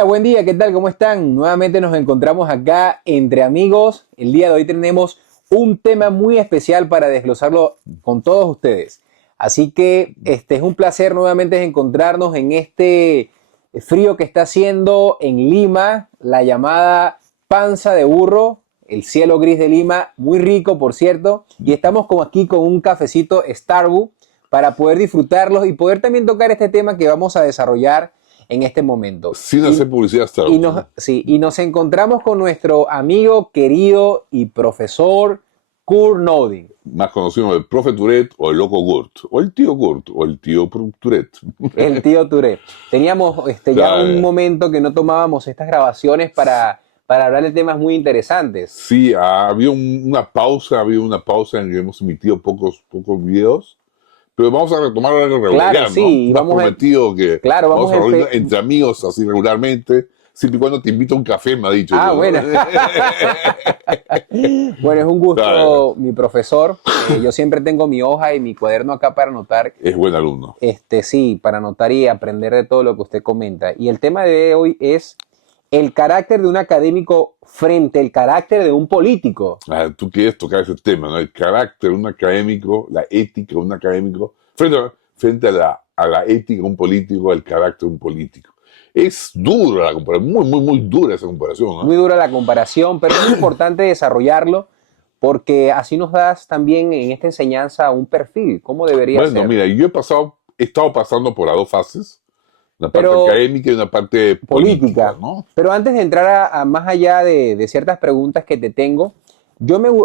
Hola, buen día, ¿qué tal? ¿Cómo están? Nuevamente nos encontramos acá entre amigos. El día de hoy tenemos un tema muy especial para desglosarlo con todos ustedes. Así que es un placer nuevamente encontrarnos en este frío que está haciendo en Lima, la llamada panza de burro, el cielo gris de Lima, muy rico por cierto, y estamos aquí con un cafecito Starbucks para poder disfrutarlos y poder también tocar este tema que vamos a desarrollar en este momento. Sin hacer publicidad hasta Y ahora, nos, ¿no? sí, y nos encontramos con nuestro amigo querido y profesor Kurt Noding, Más conocido como el profe Tourette o el loco Gurt, o el tío Gurt, o el tío Tourette. el tío Touré. Teníamos ya un Claro. momento que no tomábamos estas grabaciones para hablar de temas muy interesantes. Sí, había una pausa en que hemos emitido pocos videos, pero vamos a retomar ahora la Claro, regularidad, ¿no? sí, y Tú has prometido que claro, vamos a reunirnos entre amigos así regularmente, siempre y cuando te invito a un café, me ha dicho. Ah, Yo, ¿no? bueno. Bueno, es un Claro, gusto, mi profesor. Yo siempre tengo mi hoja y mi cuaderno acá para anotar. es buen alumno. Sí, para anotar y aprender de todo lo que usted comenta. Y el tema de hoy es el carácter de un académico frente al carácter de un político. Tú quieres tocar ese tema, ¿no? El carácter de un académico, la ética de un académico, frente a la ética de un político, al carácter de un político. Es dura la comparación, muy dura esa comparación, Muy ¿no? dura la comparación, pero es muy importante desarrollarlo porque así nos das también en esta enseñanza un perfil, cómo debería Bueno, ser. mira, he estado pasando por las dos fases, una parte Pero académica y una parte política, política. ¿no? Pero antes de entrar a más allá de ciertas preguntas que te tengo,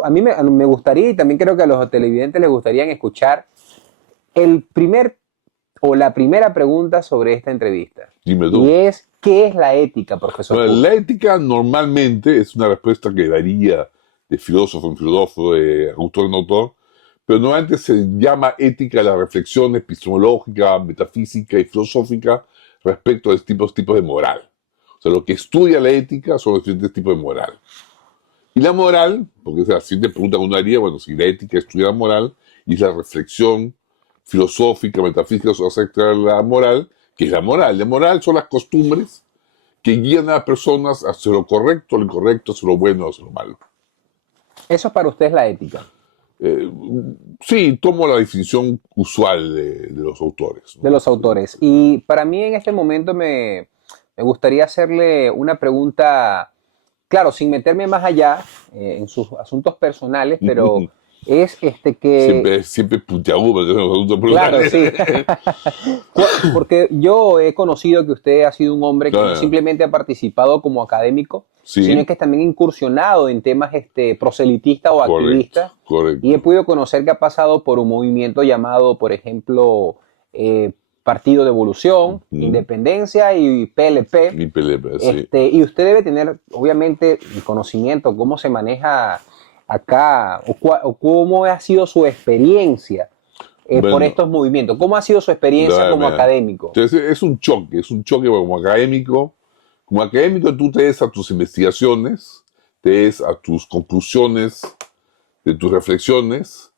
a mí me gustaría, y también creo que a los televidentes les gustaría escuchar el primer o la primera pregunta sobre esta entrevista. Dime Y tú. es, ¿qué es la ética, profesor Bueno, Kurt? la ética normalmente es una respuesta que varía de filósofo en filósofo, de autor en autor, pero normalmente se llama ética la reflexión epistemológica, metafísica y filosófica respecto a tipos de moral. O sea, lo que estudia la ética son los diferentes tipos de moral. Y la moral, porque es la siguiente pregunta que uno haría, bueno, si la ética estudia la moral, y es la reflexión filosófica, metafísica acerca de la moral, ¿qué es la moral? La moral son las costumbres que guían a las personas hacia lo correcto, lo incorrecto, hacia lo bueno, hacia lo malo. Eso para usted es la ética Eh, sí, tomo la definición usual de los autores, de ¿no? los autores. Y para mí en este momento me gustaría hacerle una pregunta, claro, sin meterme más allá en sus asuntos personales, pero es que Siempre puntiagudo, pero tenemos adultos claro, personales. sí. Porque yo he conocido que usted ha sido un hombre que no Claro, simplemente ha participado como académico, sino sí, que también ha incursionado en temas proselitistas o correcto, activistas. Y he correcto. podido conocer que ha pasado por un movimiento llamado, por ejemplo, Partido de Evolución, Mm, Independencia y PLP. mi pelea, sí. Y usted debe tener, obviamente, el conocimiento, cómo se maneja acá, o cómo ha sido su experiencia por Bueno, estos movimientos. ¿Cómo ha sido su experiencia como mira, académico? entonces es un choque como académico. Como académico tú te des a tus investigaciones, te des a tus conclusiones de tus reflexiones,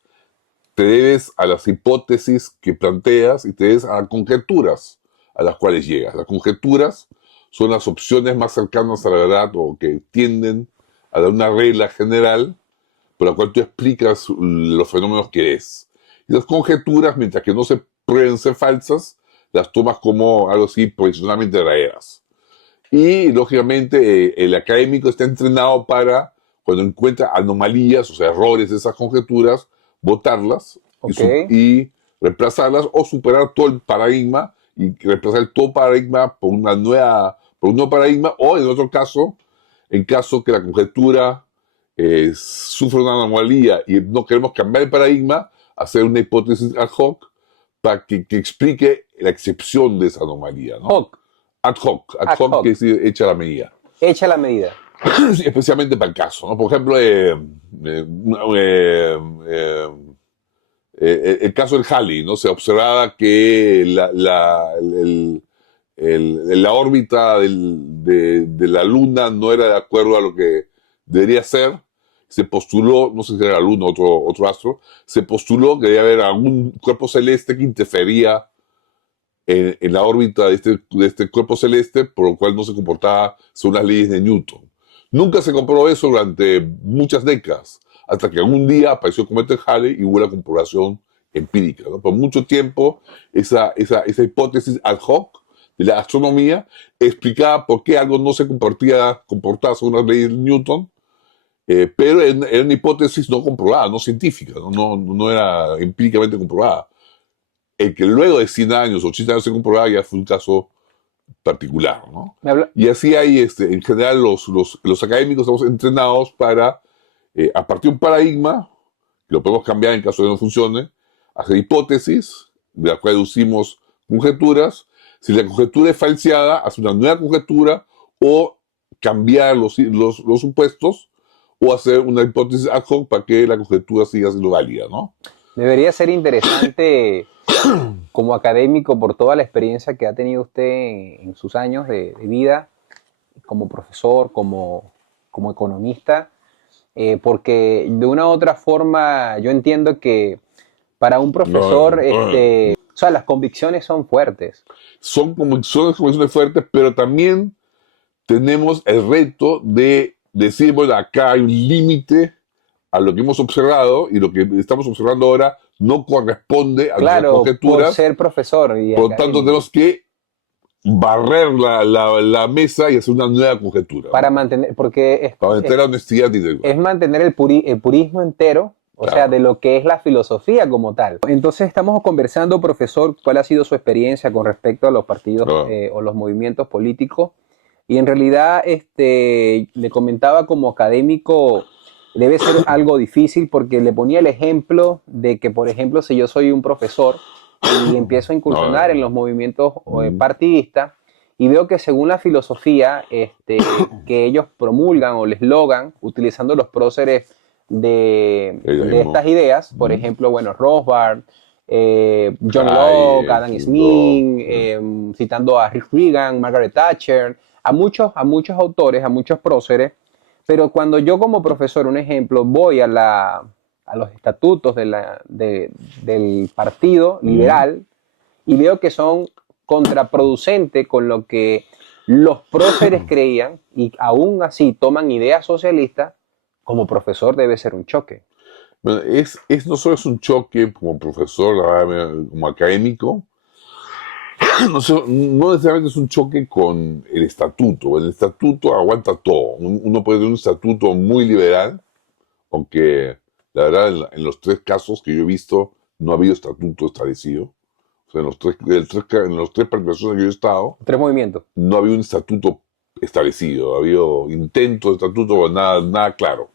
te debes a las hipótesis que planteas y te debes a conjeturas a las cuales llegas. Las conjeturas son las opciones más cercanas a la verdad o que tienden a dar una regla general por la cual tú explicas los fenómenos que ves. Y las conjeturas, mientras que no se prueben ser falsas, las tomas como algo así provisionalmente verdaderas. Y, lógicamente, el académico está entrenado para, cuando encuentra anomalías, o sea, errores de esas conjeturas, votarlas Ok, y reemplazarlas o superar todo el paradigma y reemplazar todo paradigma por un nuevo paradigma o, en otro caso, en caso que la conjetura sufra una anomalía y no queremos cambiar el paradigma, hacer una hipótesis ad hoc para que explique la excepción de esa anomalía, ¿no? hoc, Ad ad hoc hoc, quiere decir hecha a la medida. hecha la medida. Especialmente para el caso, ¿no? Por ejemplo, el caso del Halley, ¿no? Se observaba que la órbita de la Luna no era de acuerdo a lo que debería ser. Se postuló, no sé si era la Luna o otro astro, se postuló que debía haber algún cuerpo celeste que interfería en la órbita de este cuerpo celeste, por lo cual no se comportaba según las leyes de Newton. Nunca se comprobó eso durante muchas décadas, hasta que algún día apareció el cometa Halley y hubo la comprobación empírica, ¿no? Por mucho tiempo, esa hipótesis ad hoc de la astronomía explicaba por qué algo no se comportaba según las leyes de Newton, pero era una hipótesis no comprobada, no científica, no era empíricamente comprobada. El que luego de 100 años, 80 años se comprobaba ya fue un caso particular, ¿no? Y así hay, en general, los académicos estamos entrenados para, a partir de un paradigma, que lo podemos cambiar en caso de que no funcione, hacer hipótesis, de la cual deducimos conjeturas. Si la conjetura es falseada, hacer una nueva conjetura o cambiar los supuestos o hacer una hipótesis ad hoc para que la conjetura siga siendo válida, ¿no? Debería ser interesante como académico por toda la experiencia que ha tenido usted en sus años de vida, como profesor, como economista, porque de una u otra forma yo entiendo que para un profesor, o sea, las convicciones son fuertes. Son convicciones fuertes, pero también tenemos el reto de decir, bueno, acá hay un límite a lo que hemos observado y lo que estamos observando ahora no corresponde a nuestras conjeturas. Por ser profesor. Por lo tanto, tenemos que barrer la mesa y hacer una nueva conjetura. Para mantener, porque para mantener la honestidad intelectual. Es mantener el purismo entero, o sea, de lo que es la filosofía como tal. Entonces estamos conversando, profesor, cuál ha sido su experiencia con respecto a los partidos o los movimientos políticos. Y en realidad le comentaba como académico, debe ser algo difícil porque le ponía el ejemplo de que, por ejemplo, si yo soy un profesor y empiezo a incursionar en los movimientos partidistas y veo que según la filosofía que ellos promulgan o el eslogan, utilizando los próceres de estas ideas, por ejemplo, bueno, Rothbard, John Locke, Adam Smith, citando a Rick Reagan, Margaret Thatcher, a muchos autores, a muchos próceres, pero cuando yo como profesor, un ejemplo, voy a los estatutos del Partido Liberal y veo que son contraproducentes con lo que los próceres creían y aún así toman ideas socialistas, como profesor debe ser un choque. Bueno, no solo es un choque como profesor, como académico, no necesariamente es un choque con el estatuto. El estatuto aguanta todo. Uno puede tener un estatuto muy liberal, aunque la verdad en los 3 casos que yo he visto no ha habido estatuto establecido. O sea, en los 3 participaciones que yo he estado, 3 movimientos, no ha habido un estatuto establecido. Ha habido intentos de estatuto, pero nada claro.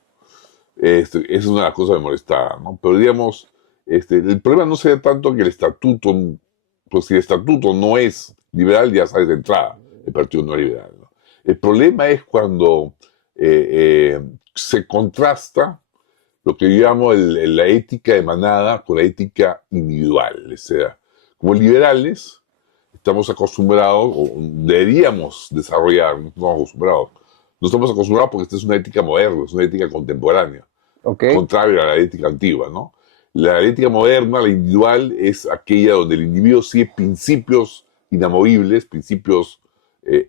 Esa es una de las cosas que me molestaba, ¿no? Pero digamos, el problema no sería tanto que el estatuto, pues si el estatuto no es liberal, ya sabes de entrada, el partido no es liberal, ¿no? El problema es cuando se contrasta lo que yo llamo la ética de manada con la ética individual. O sea, como liberales estamos acostumbrados, o deberíamos desarrollar, no estamos acostumbrados. No estamos acostumbrados porque esta es una ética moderna, es una ética contemporánea, contraria a la ética antigua, ¿no? La ética moderna, la individual, es aquella donde el individuo sigue principios inamovibles, principios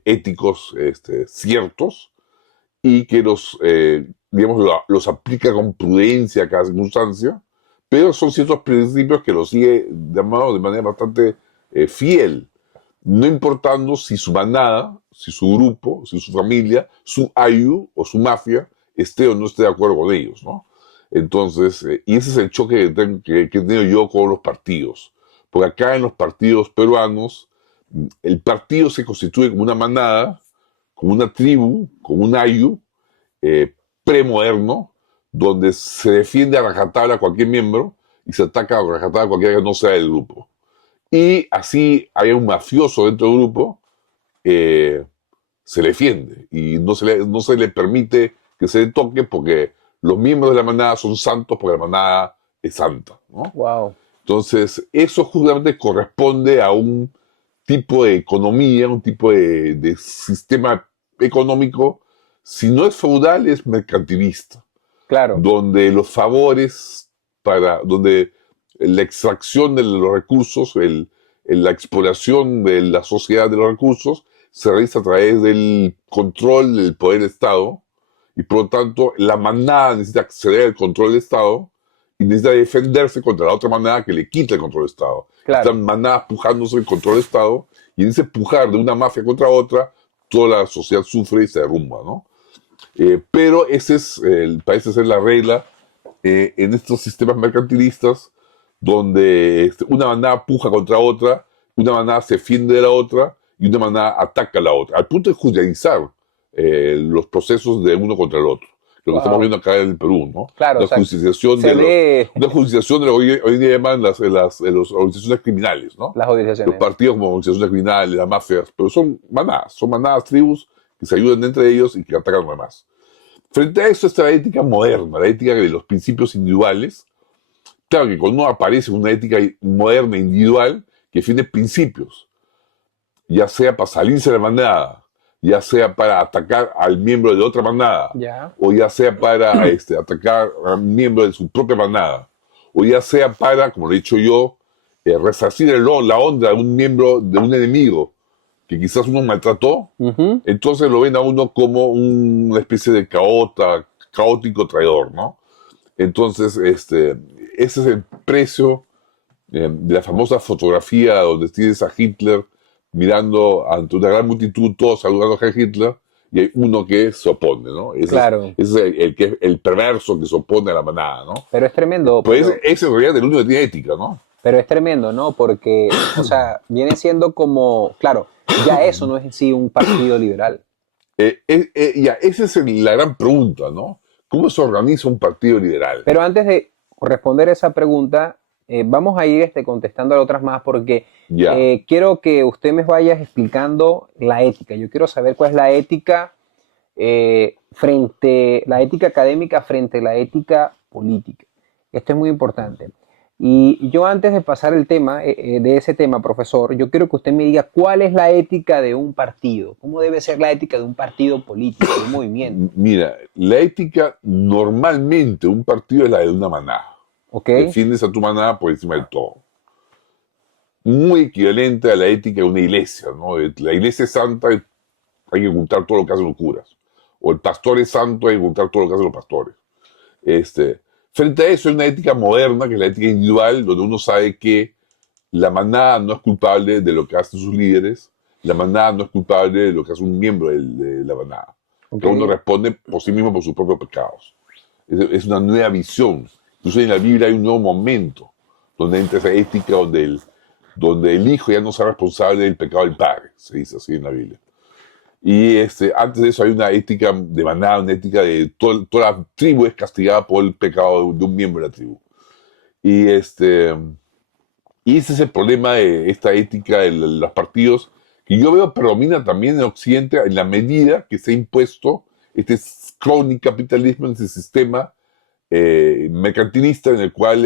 éticos ciertos, y que los aplica con prudencia a cada circunstancia, pero son ciertos principios que los sigue de manera bastante fiel, no importando si su manada, si su grupo, si su familia, su ayu o su mafia esté o no esté de acuerdo con ellos, ¿no? Entonces, y ese es el choque que he tenido yo con los partidos. Porque acá en los partidos peruanos, el partido se constituye como una manada, como una tribu, como un ayu premoderno, donde se defiende a rajatabla a cualquier miembro y se ataca a rajatabla a cualquiera que no sea del grupo. Y así hay un mafioso dentro del grupo, se le defiende y no se le permite que se le toque porque los miembros de la manada son santos porque la manada es santa, ¿no? Wow. Entonces, eso justamente corresponde a un tipo de economía, un tipo de sistema económico, si no es feudal, es mercantilista. Claro. Donde los favores, donde la extracción de los recursos, la exploración de la sociedad de los recursos se realiza a través del control del poder del Estado, y por lo tanto la manada necesita acceder al control del Estado y necesita defenderse contra la otra manada que le quita el control del Estado. Claro. Están manadas pujándose el control del Estado, y en ese pujar de una mafia contra otra, toda la sociedad sufre y se derrumba, ¿no? Pero ese es, parece ser la regla en estos sistemas mercantilistas, donde una manada puja contra otra, una manada se defiende de la otra y una manada ataca a la otra, al punto de judicializar los procesos de uno contra el otro. Lo que estamos viendo acá en el Perú, ¿no? Claro, Una o sea, judicialización se ve una judicialización de lo que hoy en día llaman las organizaciones criminales, ¿no? las Los organizaciones. partidos como organizaciones criminales, las mafias, pero son manadas, tribus que se ayudan entre ellos y que atacan a los demás. Frente a eso está la ética moderna, la ética de los principios individuales. Claro que cuando uno aparece una ética moderna individual que defiende principios, ya sea para salirse de la manada, ya sea para atacar al miembro de otra manada, Ya. o ya sea para atacar al miembro de su propia manada, o ya sea para, como lo he dicho yo, resarcir la honra de un miembro de un enemigo que quizás uno maltrató. Ujú. Entonces lo ven a uno como una especie de caótico traidor, ¿no? Entonces, ese es el precio de la famosa fotografía donde tienes a Hitler mirando ante una gran multitud, todos saludando a Hitler, y hay uno que se opone, ¿no? Claro. Ese es el perverso que se opone a la manada, ¿no? Pero es tremendo. Pues pero- ese en realidad es el único que tiene ética, ¿no? Pero es tremendo, ¿no? Porque, o sea, viene siendo como, claro, ya eso no es en sí un partido liberal. Ya, esa es la gran pregunta, ¿no? ¿Cómo se organiza un partido liberal? Pero antes de responder esa pregunta, vamos a ir contestando a otras más porque Ya. quiero que usted me vaya explicando la ética. Yo quiero saber cuál es la ética la ética académica frente a la ética política. Esto es muy importante. Y yo antes de pasar el tema, de ese tema, profesor, yo quiero que usted me diga cuál es la ética de un partido, cómo debe ser la ética de un partido político, de un movimiento, Mira, la ética normalmente un partido es la de una manada. ¿ok? Defiendes a tu manada por encima de todo. Muy equivalente a la ética de una iglesia, ¿no? La iglesia es santa, hay que ocultar todo lo que hacen los curas. O el pastor es santo, hay que ocultar todo lo que hacen los pastores. Frente a eso hay una ética moderna, que es la ética individual, donde uno sabe que la manada no es culpable de lo que hacen sus líderes, la manada no es culpable de lo que hace un miembro de la manada. Ok. Cada uno responde por sí mismo por sus propios pecados. Es una nueva visión. Incluso en la Biblia hay un nuevo momento donde entra esa ética donde el hijo ya no será responsable del pecado del padre, se dice así en la Biblia. Y antes de eso hay una ética de manada, una ética de toda la tribu es castigada por el pecado de un miembro de la tribu. Y y ese es el problema de esta ética de los partidos, que yo veo predomina también en Occidente en la medida que se ha impuesto este crony capitalismo, este sistema mercantilista en el cual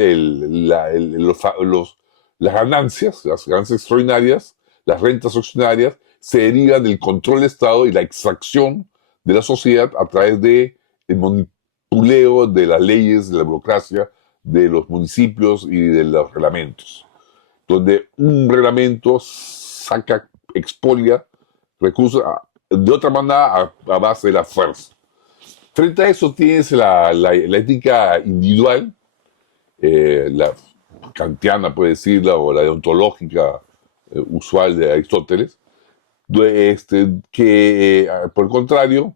las ganancias extraordinarias, las rentas extraordinarias, se derivan del control del Estado y la exacción de la sociedad a través del manipuleo de las leyes, de la burocracia, de los municipios y de los reglamentos, donde un reglamento expolia recursos de otra manera a base de la fuerza. Frente a eso tienes la ética individual, la kantiana puede decirla, o la deontológica usual de Aristóteles, que por el contrario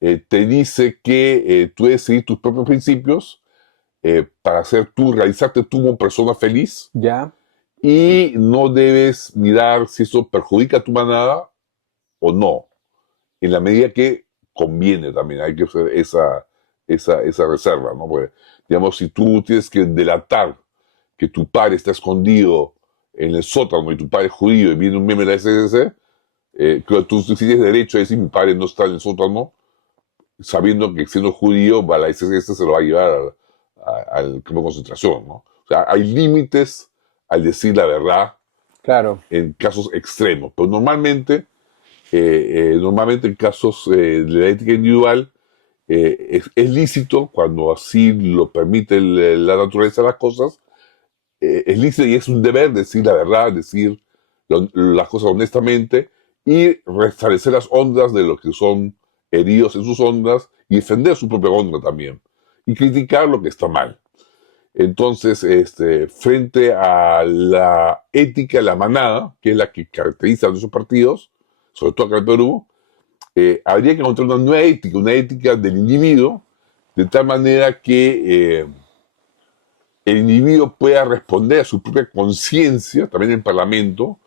te dice que tú debes seguir tus propios principios para realizarte tú como persona feliz, Ya, y no debes mirar si eso perjudica a tu manada o no, en la medida que conviene también. Hay que hacer esa reserva, ¿no? Porque, digamos, si tú tienes que delatar que tu padre está escondido en el sótano y tu padre es judío y viene un miembro de la SSC, creo que tú sí tienes derecho a decir mi padre no está en el sótano, sabiendo que siendo judío, la SSC se lo va a llevar al campo de concentración, ¿no? O sea, hay límites al decir la verdad claro. en casos extremos, pero normalmente en casos de la ética individual es lícito, cuando así lo permite la naturaleza de las cosas, es lícito y es un deber decir la verdad, decir las cosas honestamente y restablecer las ondas de los que son heridos en sus ondas y defender su propia onda también y criticar lo que está mal. Entonces, frente a la ética de la manada, que es la que caracteriza a nuestros partidos, sobre todo acá en Perú, habría que encontrar una ética del individuo, de tal manera que el individuo pueda responder a su propia conciencia, también en el Parlamento,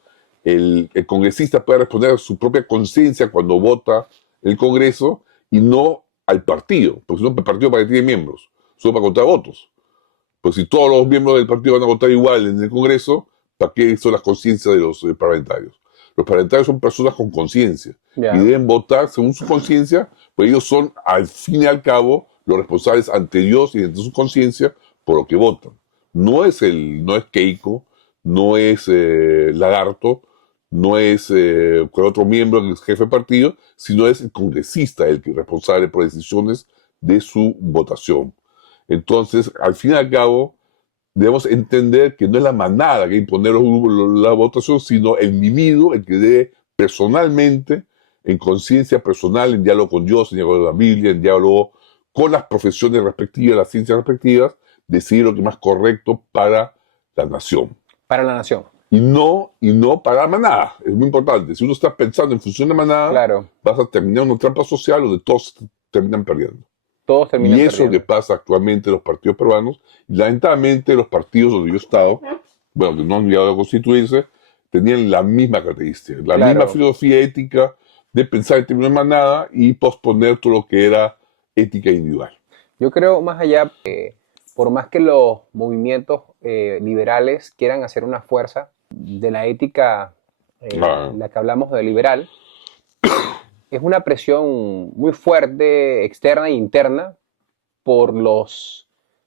el congresista pueda responder a su propia conciencia cuando vota el Congreso y no al partido, porque si no, el partido para qué tiene miembros, solo para contar votos. Pues si todos los miembros del partido van a votar igual en el Congreso, ¿para qué son las conciencias de los parlamentarios? Los parlamentarios son personas con conciencia y Ya. deben votar según su conciencia, pues ellos son, al fin y al cabo, los responsables ante Dios y ante su conciencia por lo que votan. No es Keiko, no es Lagarto, no es cualquier otro miembro que es jefe de partido, sino es el congresista el que es responsable por decisiones de su votación. Entonces, al fin y al cabo, debemos entender que no es la manada que imponer la votación, sino el individuo, el que debe personalmente, en conciencia personal, en diálogo con Dios, en diálogo con la Biblia, en diálogo con las profesiones respectivas, las ciencias respectivas, decidir lo que es más correcto para la nación. Para la nación. Y no para la manada. Es muy importante. Si uno está pensando en función de manada, Claro. vas a terminar en una trampa social donde todos terminan perdiendo. Todos terminan Y eso es lo que perdiendo. pasa actualmente en los partidos peruanos. Y lamentablemente los partidos donde yo he estado, bueno, que no han llegado a constituirse, tenían la misma característica, la Claro. misma filosofía ética de pensar en términos de manada y posponer todo lo que era ética individual. Yo creo más allá, por más que los movimientos liberales quieran hacer una fuerza de la ética, Ah, la que hablamos de liberal, es una presión muy fuerte, externa e interna, por los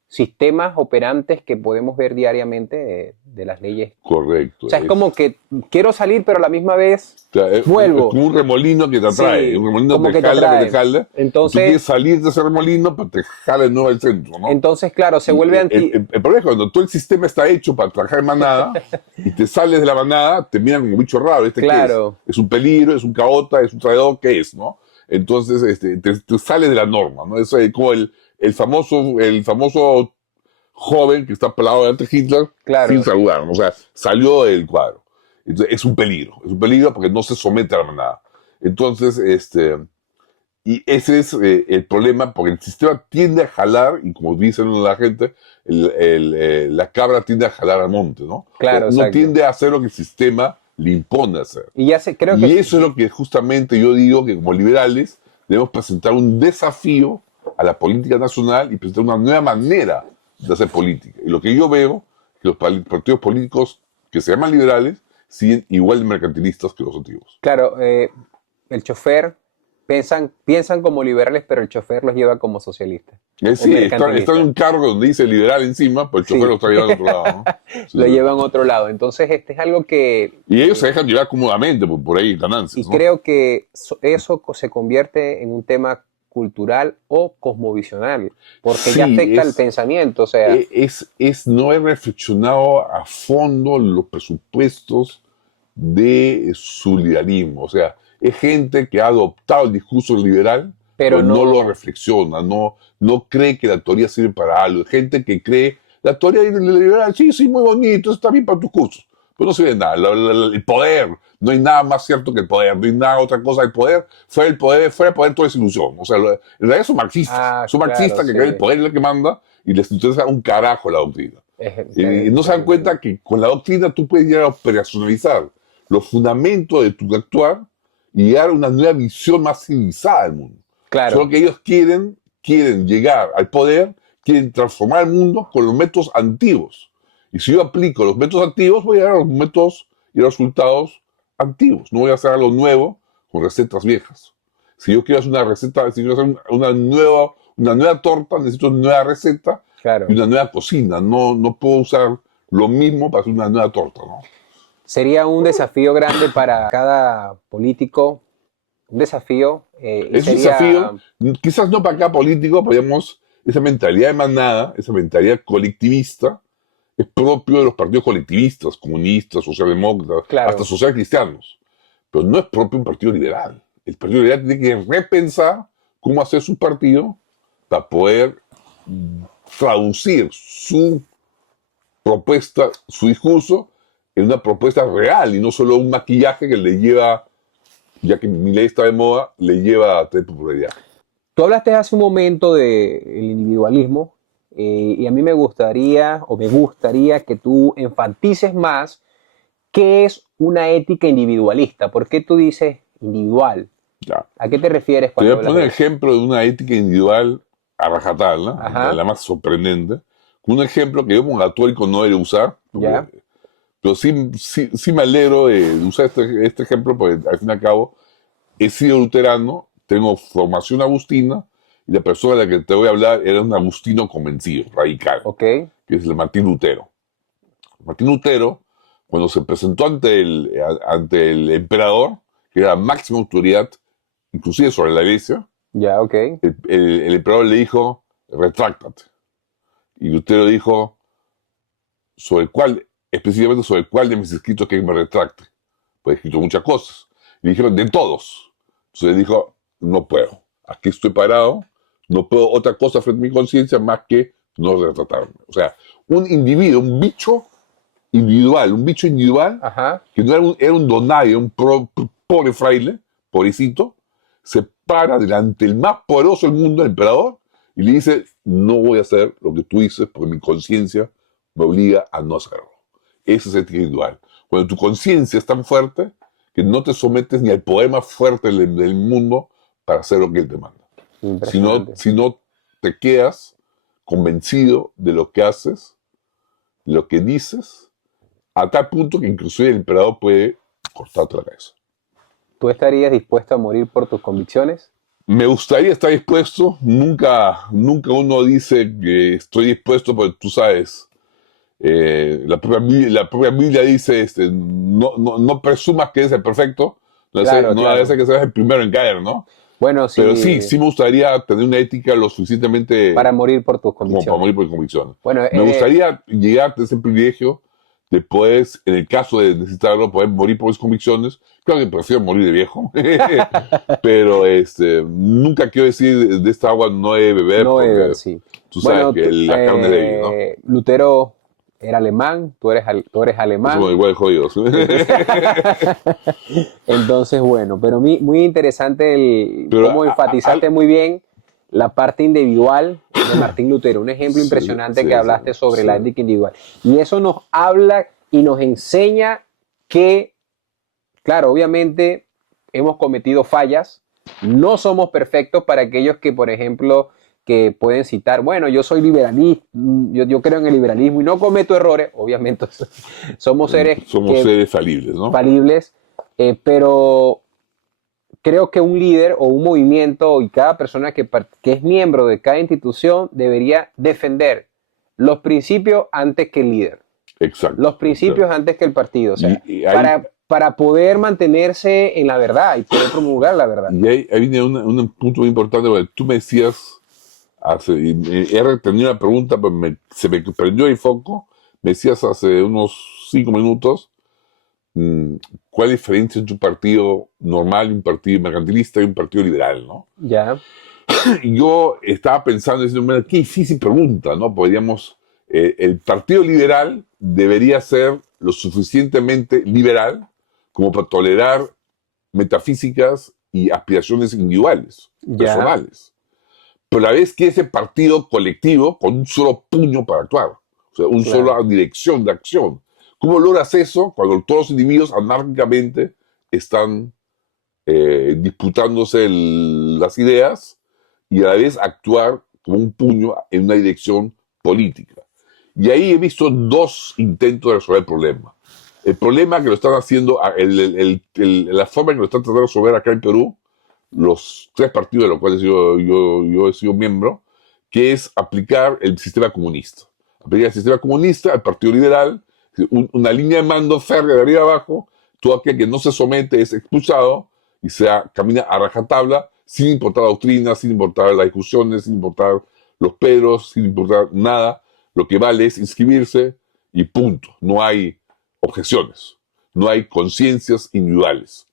sistemas operantes que podemos ver diariamente de las leyes. correcto. O sea, es como que quiero salir, pero a la misma vez O sea, es vuelvo. como un remolino que te atrae, Sí, un remolino como que que te te jala, que atrae. te jala. Tú Entonces, quieres salir de ese remolino, pero te jala de nuevo al centro, ¿no? entonces, claro, se Y vuelve anti... el problema es cuando todo el sistema está hecho para trabajar en manada y te sales de la manada, te miran como un bicho raro. ¿Este Claro. qué es? ¿Es un peligro? ¿Es un caota? ¿Es un traidor? ¿Qué es? ¿No? Entonces te sales de la norma, ¿no? Eso es como el famoso joven que está pelado delante de Hitler Claro. sin saludar, ¿no? O sea, salió del cuadro. Entonces, es un peligro porque no se somete a la manada. Entonces, y ese es el problema, porque el sistema tiende a jalar, y como dicen la gente, la cabra tiende a jalar al monte, ¿no? Claro, O sea, no exacto. tiende a hacer lo que el sistema le impone hacer. Y ya sé, creo Y que eso es lo que justamente yo digo que como liberales debemos presentar un desafío a la política nacional y presentar una nueva manera de hacer política. Y lo que yo veo, que los partidos políticos que se llaman liberales siguen igual de mercantilistas que los antiguos. claro, el chofer, piensan como liberales, pero el chofer los lleva como socialistas. Sí, está en mercantilistas. un cargo donde dice liberal encima, pero el chofer Sí. lo está llevando a otro lado, ¿no? Sí, Lo sí. llevan a otro lado. Entonces, este es algo que... Y ellos se dejan llevar cómodamente por ahí Y ganancias, ¿no? creo que eso se convierte en un tema cultural o cosmovisional, porque ya Sí, afecta el pensamiento. O sea, no he reflexionado a fondo los presupuestos de su liberalismo. O sea, es gente que ha adoptado el discurso liberal, Pero pero no no- lo reflexiona, no cree que la teoría sirve para algo. Es gente que cree, la teoría liberal, sí, muy bonito, eso está bien para tus cursos, pero no sirve de nada. El poder, no hay nada más cierto que el poder, no hay nada otra cosa del poder, fuera el poder toda es ilusión. O sea, en realidad son marxistas, claro, que sí. creen el poder es lo que manda y les interesa un carajo la doctrina. Y no se dan cuenta que con la doctrina tú puedes llegar a operacionalizar los fundamentos de tu actuar y llegar a una nueva visión más civilizada del mundo. Claro. Solo que ellos quieren llegar al poder, quieren transformar el mundo con los métodos antiguos. Y si yo aplico los métodos antiguos, voy a llegar a los métodos y a los resultados antiguos. No voy a hacer algo nuevo con recetas viejas. Si yo quiero hacer una receta, si quiero hacer una nueva torta, necesito una nueva receta Claro. y una nueva cocina. No puedo usar lo mismo para hacer una nueva torta, ¿no? Sería un desafío grande para cada político, un desafío. Y Es un sería- desafío, quizás no para cada político, pero digamos, esa mentalidad de manada, esa mentalidad colectivista, es propio de los partidos colectivistas, comunistas, socialdemócratas, Claro. hasta social cristianos. Pero no es propio un partido liberal. El partido liberal tiene que repensar cómo hacer su partido para poder traducir su propuesta, su discurso, en una propuesta real y no solo un maquillaje que le lleva, ya que Milei está de moda, le lleva a tener popularidad. Tú hablaste hace un momento del individualismo y a mí me gustaría que tú enfatices más qué es una ética individualista. ¿Por qué tú dices individual? Ya. ¿A qué te refieres Te cuando voy a hablas poner de el eso? ejemplo de una ética individual a rajatabla, Ajá. la más sorprendente. Un ejemplo que yo como católico no debería usar, Ya. pero sí me alegro de usar este ejemplo, porque al fin y al cabo he sido luterano, tengo formación agustina, y la persona de la que te voy a hablar era un agustino convencido, radical, Ok. que es el Martín Lutero. Martín Lutero, cuando se presentó ante el emperador, que era la máxima autoridad, inclusive sobre la iglesia, Ya, ok. el emperador le dijo, retráctate. Y Lutero dijo, específicamente sobre cuál de mis escritos que me retracte. Pues he escrito muchas cosas. Y le dijeron, de todos. Entonces él dijo, no puedo. Aquí estoy parado, no puedo otra cosa frente a mi conciencia más que no retratarme. O sea, un individuo, un bicho individual, Ajá. que no era un donadio, pobre fraile, pobrecito, se para delante del más poderoso del mundo, el emperador, y le dice, no voy a hacer lo que tú dices porque mi conciencia me obliga a no hacerlo. Ese es ética individual. Cuando tu conciencia es tan fuerte que no te sometes ni al poder más fuerte del mundo para hacer lo que él te manda. Impresionante. Si no te quedas convencido de lo que haces, de lo que dices, a tal punto que inclusive el emperador puede cortarte la cabeza. ¿Tú estarías dispuesto a morir por tus convicciones? Me gustaría estar dispuesto, nunca uno dice que estoy dispuesto, porque tú sabes, la propia Biblia dice, no presumas que eres el perfecto, Claro, no claro. hace que seas el primero en caer, ¿no? Bueno, Pero sí, sí me gustaría tener una ética lo suficientemente para morir por tus como para convicciones. morir por convicciones. Bueno, Me gustaría llegar a ese privilegio de poder, en el caso de necesitarlo, poder morir por mis convicciones. Claro que prefiero morir de viejo, pero nunca quiero decir de esta agua no he de beber, no porque beber, sí. tú sabes Bueno, que la carne es débil, ¿no? Lutero era alemán, tú eres Somos alemán. igual de jodidos. Entonces, bueno, pero muy interesante Pero cómo enfatizaste muy bien la parte individual de Martín Lutero. Un ejemplo impresionante que hablaste sobre la ética individual. Y eso nos habla y nos enseña que, claro, obviamente hemos cometido fallas, no somos perfectos para aquellos que, por ejemplo, que pueden citar, bueno, yo soy liberalista, yo creo en el liberalismo y no cometo errores, obviamente somos seres falibles, ¿no? falibles, pero creo que un líder o un movimiento y cada persona que es miembro de cada institución debería defender los principios antes que el líder. Exacto. Los principios antes que el partido. O sea, Y ahí, para poder mantenerse en la verdad y poder promulgar la verdad. y ahí viene un punto muy importante, porque tú me decías, he retenido la pregunta, pero se me prendió el foco, me decías hace unos 5 minutos, ¿cuál es la diferencia entre un partido normal, un partido mercantilista y un partido liberal, ¿no? Ya. Y yo estaba pensando, diciendo, qué difícil pregunta, ¿no? Podríamos, el partido liberal debería ser lo suficientemente liberal como para tolerar metafísicas y aspiraciones individuales, personales. Pero a la vez que ese partido colectivo con un solo puño para actuar, o sea, una sola dirección de acción. ¿Cómo logras eso cuando todos los individuos anárquicamente están disputándose las ideas y a la vez actuar como un puño en una dirección política? Y ahí he visto 2 intentos de resolver el problema. El problema que lo están haciendo, la forma en que lo están tratando de resolver acá en Perú, los 3 partidos de los cuales yo he sido miembro, que es aplicar el sistema comunista. Aplicar el sistema comunista al Partido Liberal, una línea de mando férrea de arriba abajo, todo aquel que no se somete es expulsado y camina a rajatabla, sin importar la doctrina, sin importar las discusiones, sin importar los peros, sin importar nada. Lo que vale es inscribirse y punto. No hay objeciones, no hay conciencias individuales.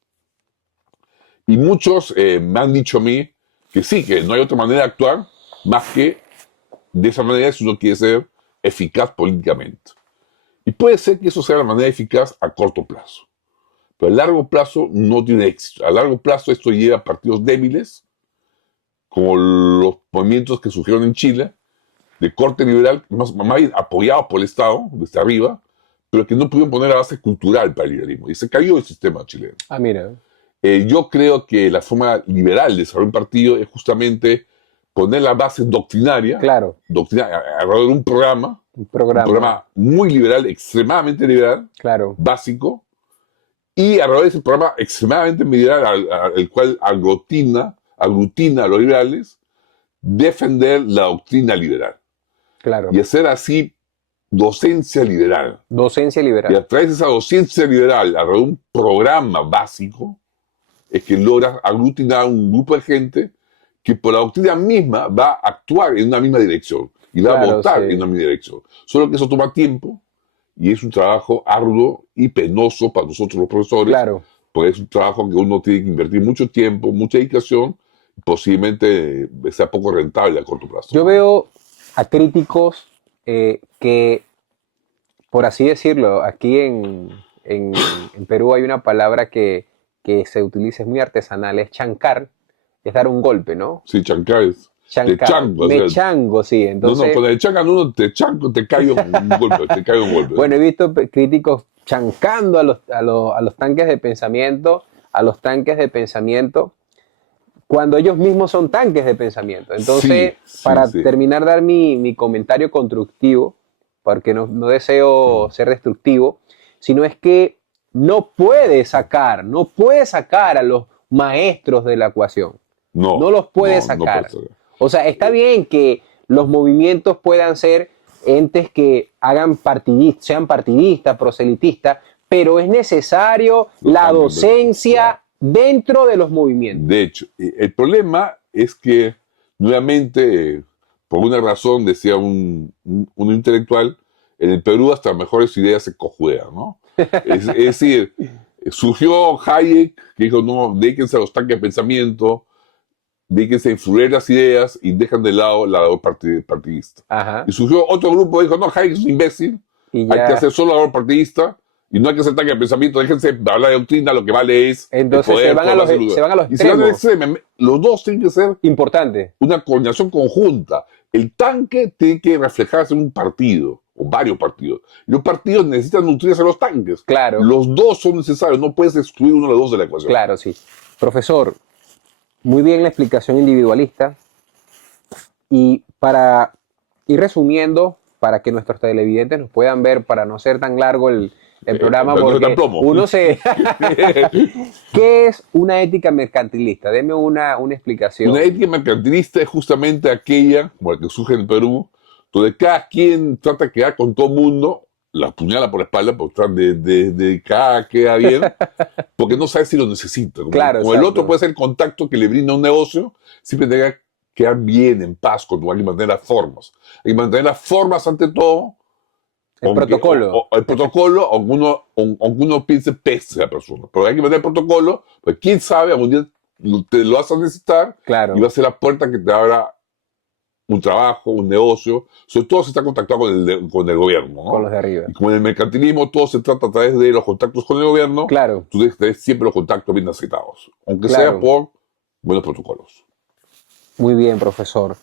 Y muchos me han dicho a mí que sí, que no hay otra manera de actuar más que de esa manera si uno quiere ser eficaz políticamente. Y puede ser que eso sea la manera eficaz a corto plazo. Pero a largo plazo no tiene éxito. A largo plazo esto lleva a partidos débiles, como los movimientos que surgieron en Chile, de corte liberal, más bien apoyados por el Estado, desde arriba, pero que no pudieron poner la base cultural para el liberalismo. Y se cayó el sistema chileno. Ah, mira. Yo creo que la forma liberal de desarrollar un partido es justamente poner la base doctrinaria, Claro, alrededor de un programa un programa. muy liberal, extremadamente liberal, Claro, básico, y alrededor de ese programa extremadamente liberal, el cual aglutina a los liberales, defender la doctrina liberal claro. y hacer así docencia liberal. Docencia Y liberal. a través de esa docencia liberal, alrededor de un programa básico, es que logras aglutinar un grupo de gente que por la doctrina misma va a actuar en una misma dirección y va a Claro, votar sí. en una misma dirección. Solo que eso toma tiempo y es un trabajo arduo y penoso para nosotros los profesores, Claro. porque es un trabajo que uno tiene que invertir mucho tiempo, mucha dedicación, y posiblemente sea poco rentable a corto plazo. Yo veo a críticos que, por así decirlo, aquí en Perú hay una palabra que se utiliza, es muy artesanal, es chancar, es dar un golpe, ¿no? Sí, chancares. De Chancar. chango, o Me sea, chango, sí. no, Entonces, cuando le chancan uno, te chanco, te cae un golpe, te cae un golpe. bueno, he visto críticos chancando a los tanques de pensamiento, cuando ellos mismos son tanques de pensamiento. Entonces, Sí, para sí. terminar, dar mi comentario constructivo, porque no deseo ser destructivo, sino es que no puede sacar a los maestros de la ecuación. No los puede No sacar. puede ser. O sea, está bien que los movimientos puedan ser entes que sean partidistas, proselitistas, pero es necesario Los la tanques, docencia dentro de los movimientos. De hecho, el problema es que, nuevamente, por una razón, decía un intelectual, en el Perú hasta las mejores ideas se cojudean, ¿no? Es decir, surgió Hayek, que dijo, no, dedíquense a los tanques de pensamiento, dedíquense a influir las ideas y dejan de lado la labor partidista. Ajá. Y surgió otro grupo que dijo, no, Hayek es un imbécil, Y hay que ya. hacer solo labor partidista y no hay que hacer tanque de pensamiento, déjense de hablar de doctrina, lo que vale es Entonces el poder, se van a por los la salud. se van a los Y se van al extremos. extremo. Los dos tienen que ser Importante. una coordinación conjunta. El tanque tiene que reflejarse en un partido, o varios partidos. Y los partidos necesitan nutrirse de los tanques. Claro. Los dos son necesarios, no puedes excluir uno de los dos de la ecuación. Claro, sí. Profesor, muy bien la explicación individualista. Y para ir resumiendo, para que nuestros televidentes nos puedan ver, para no ser tan largo el programa, pero no porque tan plomo. uno se... ¿Qué es una ética mercantilista? Deme una explicación. Una ética mercantilista es justamente aquella, como la que surge en el Perú, donde cada quien trata de quedar con todo el mundo, la apuñala por la espalda por tratar de cada queda bien, porque no sabe si lo necesita. Claro, Como el exacto. otro puede ser el contacto que le brinda un negocio, siempre tiene que quedar bien, en paz, con hay que mantener las formas. Hay que mantener las formas ante todo. El protocolo. El protocolo, aunque uno piense pese a la persona. Pero hay que mantener el protocolo, porque quién sabe, algún día te lo vas a necesitar Claro. y va a ser la puerta que te abra un trabajo, un negocio. Sobre todo si está contactado con el gobierno, ¿no? Con los de arriba. Y como en el mercantilismo todo se trata a través de los contactos con el gobierno, Claro. tú debes tener siempre los contactos bien aceitados, aunque Claro. sea por buenos protocolos. Muy bien, profesor.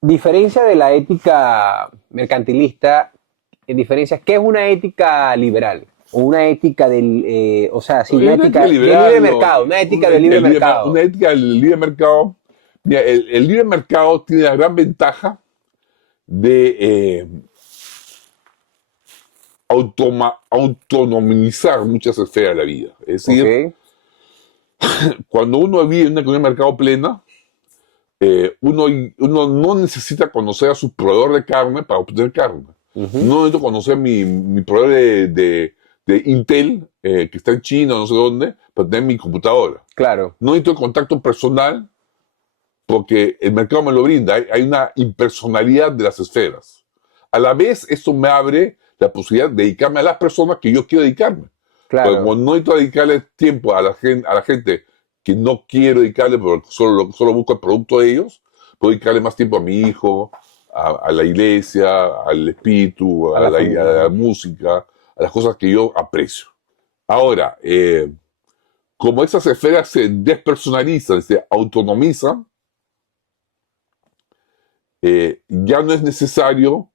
Diferencia de la ética mercantilista, ¿qué es una ética liberal? O una ética del, o sea, sí, una ética del libre mercado, una ética del libre mercado. Una ética del libre mercado. Mira, el libre mercado tiene la gran ventaja de autonomizar muchas esferas de la vida. Es decir, cuando uno vive en una economía de mercado plena, uno no necesita conocer a su proveedor de carne para obtener carne. No necesito conocer mi proveedor de Intel, que está en China o no sé dónde, para tener mi computadora. Claro. No necesito el contacto personal porque el mercado me lo brinda. Hay una impersonalidad de las esferas. A la vez, esto me abre la posibilidad de dedicarme a las personas que yo quiero dedicarme. Porque Claro, como no necesito dedicarle tiempo a la gente que no quiero dedicarle, pero solo busco el producto de ellos, puedo dedicarle más tiempo a mi hijo, a la iglesia, al espíritu, a a la a familia. la música, a las cosas que yo aprecio. Ahora, como esas esferas se despersonalizan, se autonomizan, ya no es necesario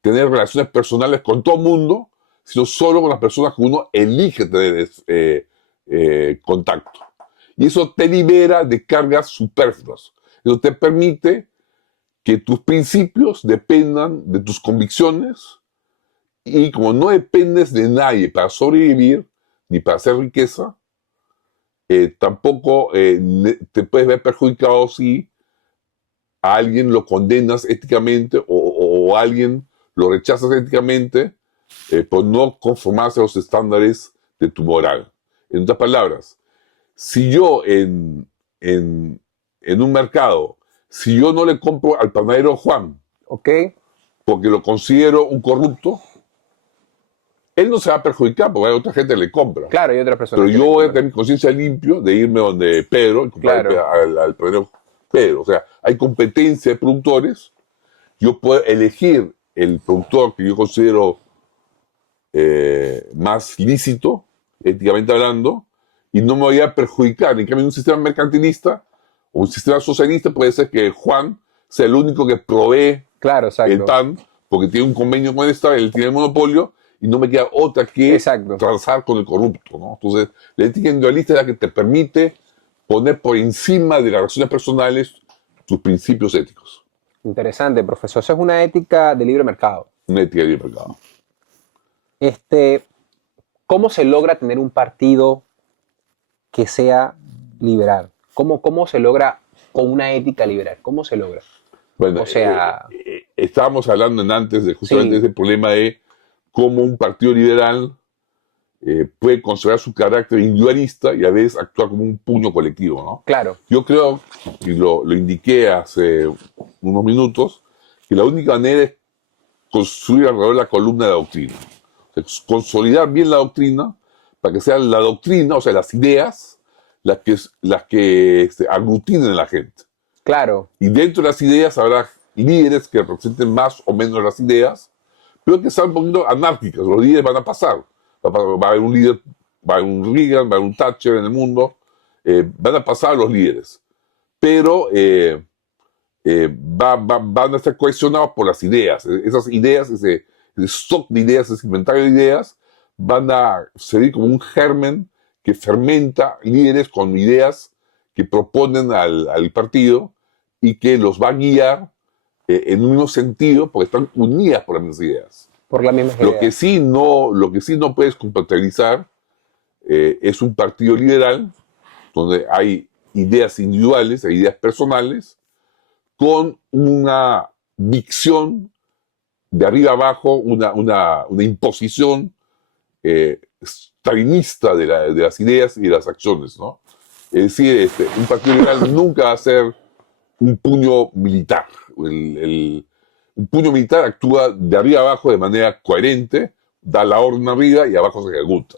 tener relaciones personales con todo el mundo, sino solo con las personas que uno elige tener contacto. Y eso te libera de cargas superfluas. Eso te permite que tus principios dependan de tus convicciones y como no dependes de nadie para sobrevivir ni para hacer riqueza, tampoco te puedes ver perjudicado si a alguien lo condenas éticamente o a alguien lo rechazas éticamente por no conformarse a los estándares de tu moral. En otras palabras, si yo en un mercado, si yo no le compro al panadero Juan ¿Ok? porque lo considero un corrupto, él no se va a perjudicar porque hay otra gente que le compra. Claro, hay otras Pero personas que yo le voy a compran. tener mi conciencia limpio de irme donde Pedro y comprar Claro, al panadero Pedro. O sea, hay competencia de productores. Yo puedo elegir el productor que yo considero más lícito, éticamente hablando, y no me voy a perjudicar. En cambio, en un sistema mercantilista o un sistema socialista puede ser que Juan sea el único que provee claro, el exacto. pan porque tiene un convenio con el Estado, él tiene el monopolio y no me queda otra que Exacto. transar con el corrupto, ¿no? Entonces, la ética individualista es la que te permite poner por encima de las relaciones personales tus principios éticos. Interesante, profesor. Eso es una ética de libre mercado. Una ética de mercado. Este, ¿Cómo se logra tener un partido que sea liberal? ¿Cómo se logra con una ética liberal? ¿Cómo se logra? Bueno, O sea, estábamos hablando antes de justamente sí, ese problema de cómo un partido liberal puede conservar su carácter individualista y a veces actuar como un puño colectivo, ¿no? claro, Yo creo, y lo indiqué hace unos minutos, que la única manera es construir alrededor de la columna de la doctrina. O sea, consolidar bien la doctrina para que sea la doctrina, o sea, las ideas, las que aglutinen a la gente. claro, Y dentro de las ideas habrá líderes que representen más o menos las ideas, pero que sean un poquito anárquicas. Los líderes van a pasar. Va a haber un líder, va a haber un Reagan, va a haber un Thatcher en el mundo. Van a pasar los líderes. Pero van a ser cohesionados por las ideas. Esas ideas, ese stock de ideas, ese inventario de ideas, van a servir como un germen que fermenta líderes con ideas que proponen al partido y que los va a guiar en un mismo sentido porque están unidas por las mismas ideas. por las mismas Lo que ideas. sí no puedes compatibilizar es un partido liberal donde hay ideas individuales, hay ideas personales, con una dicción de arriba abajo, una imposición stalinista de las ideas y de las acciones, ¿no? Es decir, un partido liberal nunca va a ser un puño militar. Un puño militar actúa de arriba abajo de manera coherente, da la orden arriba y abajo se ejecuta.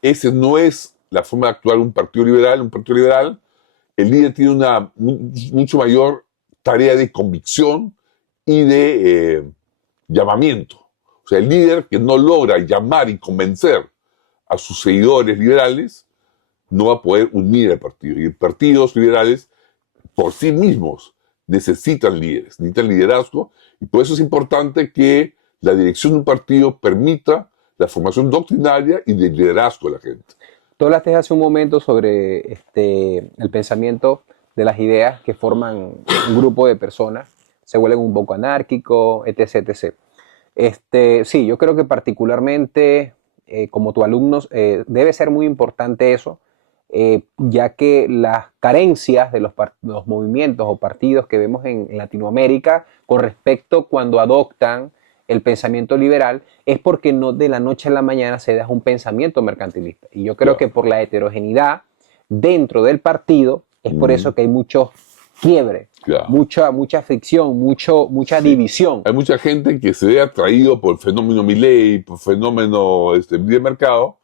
Esa no es la forma de actuar un partido liberal. Un partido liberal, el líder tiene una mucho mayor tarea de convicción y de llamamiento. O sea, el líder que no logra llamar y convencer a sus seguidores liberales no va a poder unir al partido. Y partidos liberales por sí mismos necesitan líderes, necesitan liderazgo, y por eso es importante que la dirección de un partido permita la formación doctrinaria y de liderazgo de la gente. Tú hablaste hace un momento sobre el pensamiento de las ideas que forman un grupo de personas, se vuelven un poco anárquicos, etc, etc. Sí, yo creo que particularmente como tu alumno debe ser muy importante eso, ya que las carencias de los movimientos o partidos que vemos en Latinoamérica con respecto cuando adoptan el pensamiento liberal es porque no de la noche a la mañana se da un pensamiento mercantilista. Y yo creo Claro. que por la heterogeneidad dentro del partido es por eso que hay muchos quiebre, Claro. mucha fricción, mucha Sí. división. Hay mucha gente que se ve atraído por el fenómeno Milei, por el fenómeno libre mercado,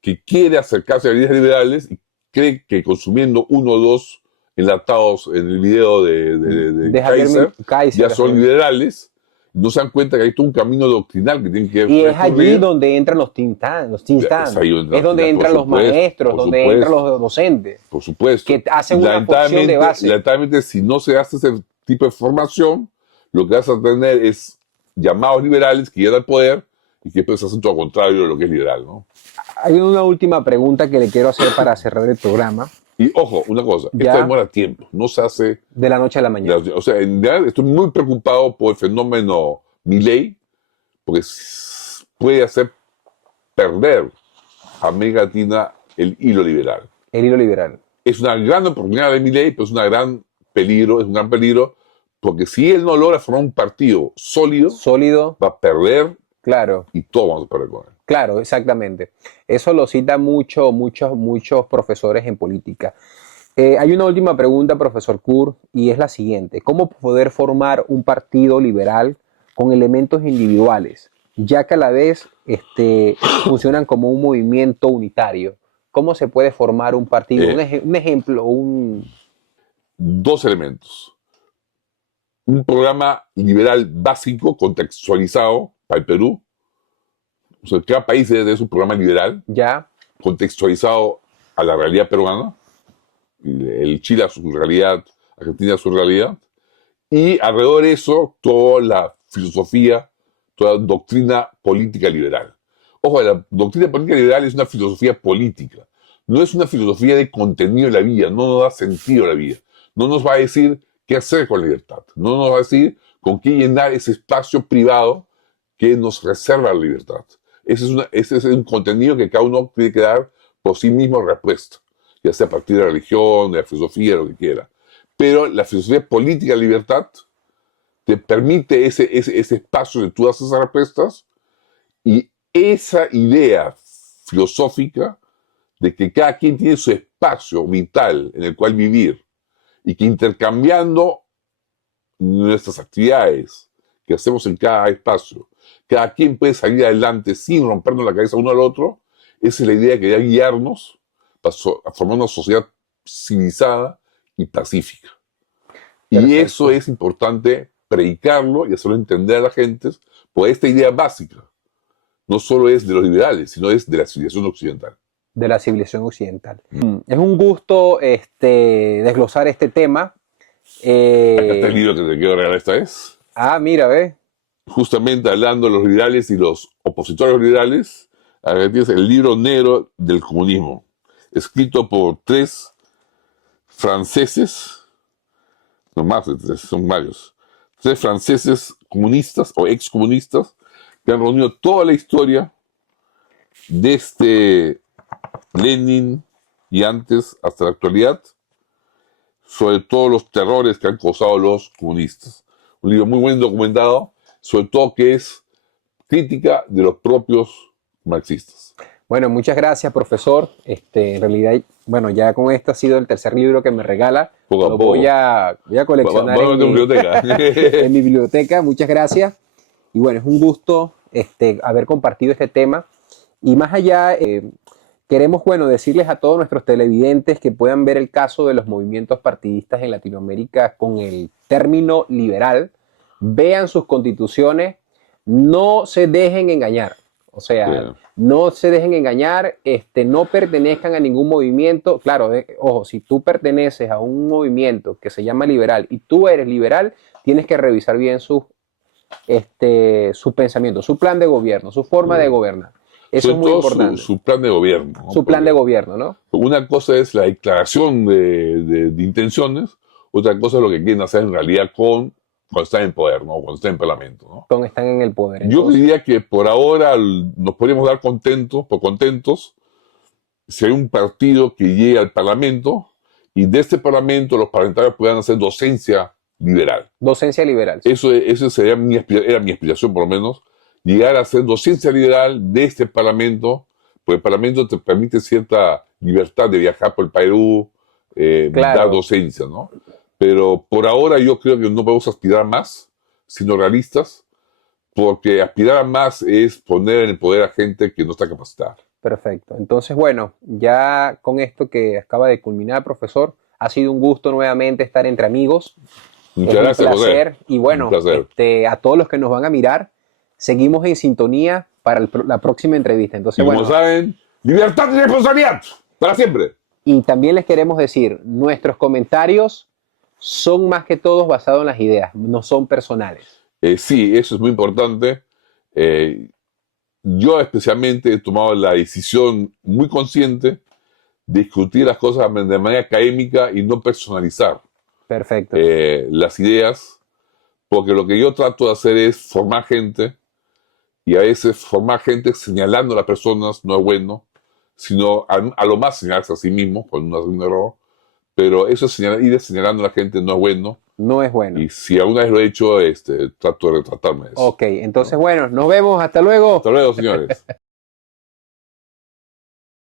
que quiere acercarse a las ideas liberales y cree que consumiendo uno o dos enlatados en el video de Javier Kaiser, Kaiser, ya son Javier. liberales. No se dan cuenta que hay todo un camino doctrinal que tienen que Y es allí recorrer. donde entran los think tanks, Es ahí donde es donde por entran los supuesto, maestros, por donde supuesto. entran los docentes, Por supuesto. que hacen una porción de base. Lamentablemente, si no se hace ese tipo de formación, lo que vas a tener es llamados liberales que llegan al poder y que después hacen todo lo contrario de lo que es liberal, ¿no? Hay una última pregunta que le quiero hacer para cerrar el programa, Y ojo, una cosa, Ya. esto demora tiempo, no se hace... de la noche a la mañana. O sea, en realidad estoy muy preocupado por el fenómeno Milei, porque puede hacer perder a América Latina el hilo liberal. El hilo liberal. Es una gran oportunidad de Milei, pero es un gran peligro, porque si él no logra formar un partido sólido, Sólido, va a perder claro. y todos vamos a perder con él. Claro, exactamente. Eso lo citan muchos profesores en política. Hay una última pregunta, profesor Kur, y es la siguiente. ¿Cómo poder formar un partido liberal con elementos individuales, ya que a la vez funcionan como un movimiento unitario? ¿Cómo se puede formar un partido? Un ejemplo, Dos elementos. Un programa liberal básico, contextualizado para el Perú. O sea, cada país debe tener su programa liberal, ya, contextualizado a la realidad peruana. El Chile a su realidad, Argentina a su realidad. Y alrededor de eso, toda la filosofía, toda la doctrina política liberal. Ojo, la doctrina política liberal es una filosofía política. No es una filosofía de contenido de la vida, no nos da sentido a la vida. No nos va a decir qué hacer con la libertad. No nos va a decir con qué llenar ese espacio privado que nos reserva la libertad. Ese es un contenido que cada uno tiene que dar por sí mismo respuesta, ya sea a partir de la religión, de la filosofía, de lo que quiera. Pero la filosofía política de libertad te permite ese espacio donde tú das esas respuestas, y esa idea filosófica de que cada quien tiene su espacio vital en el cual vivir y que intercambiando nuestras actividades que hacemos en cada espacio, cada quien puede salir adelante sin rompernos la cabeza uno al otro. Esa es la idea que debe guiarnos a formar una sociedad civilizada y pacífica. Perfecto. Y eso es importante predicarlo y hacerlo entender a la gente, porque esta idea básica no solo es de los liberales, sino es de la civilización occidental. de la civilización occidental. Es un gusto desglosar este tema. Acá está el libro que te quiero regalar esta vez. Mira, ve. Justamente hablando de los liberales y los opositores a los liberales, acá tienes el libro negro del comunismo, escrito por tres franceses, no más de tres, son varios, tres franceses comunistas o excomunistas que han reunido toda la historia desde Lenin y antes hasta la actualidad, sobre todos los terrores que han causado los comunistas. Un libro muy bien documentado, sobre todo que es crítica de los propios marxistas. Bueno, muchas gracias, profesor. En realidad, bueno, ya con este ha sido el tercer libro que me regala. Poco a Lo poco. voy a coleccionar Vamos a tu biblioteca. en mi biblioteca. Muchas gracias. Y bueno, es un gusto haber compartido este tema. Y más allá, queremos, bueno, decirles a todos nuestros televidentes que puedan ver el caso de los movimientos partidistas en Latinoamérica con el término liberal. Vean sus constituciones, no se dejen engañar. O sea, no se dejen engañar, no pertenezcan a ningún movimiento. Claro, ojo, si tú perteneces a un movimiento que se llama liberal y tú eres liberal, tienes que revisar bien su pensamiento, su plan de gobierno, su forma de gobernar. Eso es muy importante. Su plan de gobierno. ¿no? Su plan de gobierno, ¿no? Una cosa es la declaración de intenciones, otra cosa es lo que quieren hacer en realidad cuando están en poder, ¿no? Cuando están en parlamento, ¿no? Cuando están en el poder. Yo Entonces, diría que por ahora nos podríamos dar contentos si hay un partido que llegue al parlamento y de este parlamento los parlamentarios puedan hacer docencia liberal. docencia liberal. Eso sería era mi aspiración, por lo menos, llegar a hacer docencia liberal de este parlamento, porque el parlamento te permite cierta libertad de viajar por el Perú, Claro. dar docencia, ¿no? Pero por ahora yo creo que no podemos aspirar más, sino realistas, porque aspirar a más es poner en el poder a gente que no está capacitada. Perfecto. Entonces, bueno, ya con esto que acaba de culminar, profesor, ha sido un gusto nuevamente estar entre amigos. Muchas Es un gracias, José. placer. Y Un bueno, placer. a todos los que nos van a mirar, seguimos en sintonía para la próxima entrevista. Y Entonces, como bueno, saben, libertad y responsabilidad, para siempre. y también les queremos decir, nuestros comentarios son más que todos basados en las ideas, no son personales. Sí, eso es muy importante. Eh, yo especialmente he tomado la decisión muy consciente de discutir las cosas de manera académica y no personalizar Perfecto. las ideas, porque lo que yo trato de hacer es formar gente, y a veces formar gente señalando a las personas no es bueno, sino a lo más señalarse a sí mismo cuando uno hace un error, pero eso ir señalando a la gente no es bueno, No es bueno. y si alguna vez lo he hecho, trato de retratarme de eso. Ok, entonces bueno, nos vemos, hasta luego. Hasta luego, señores.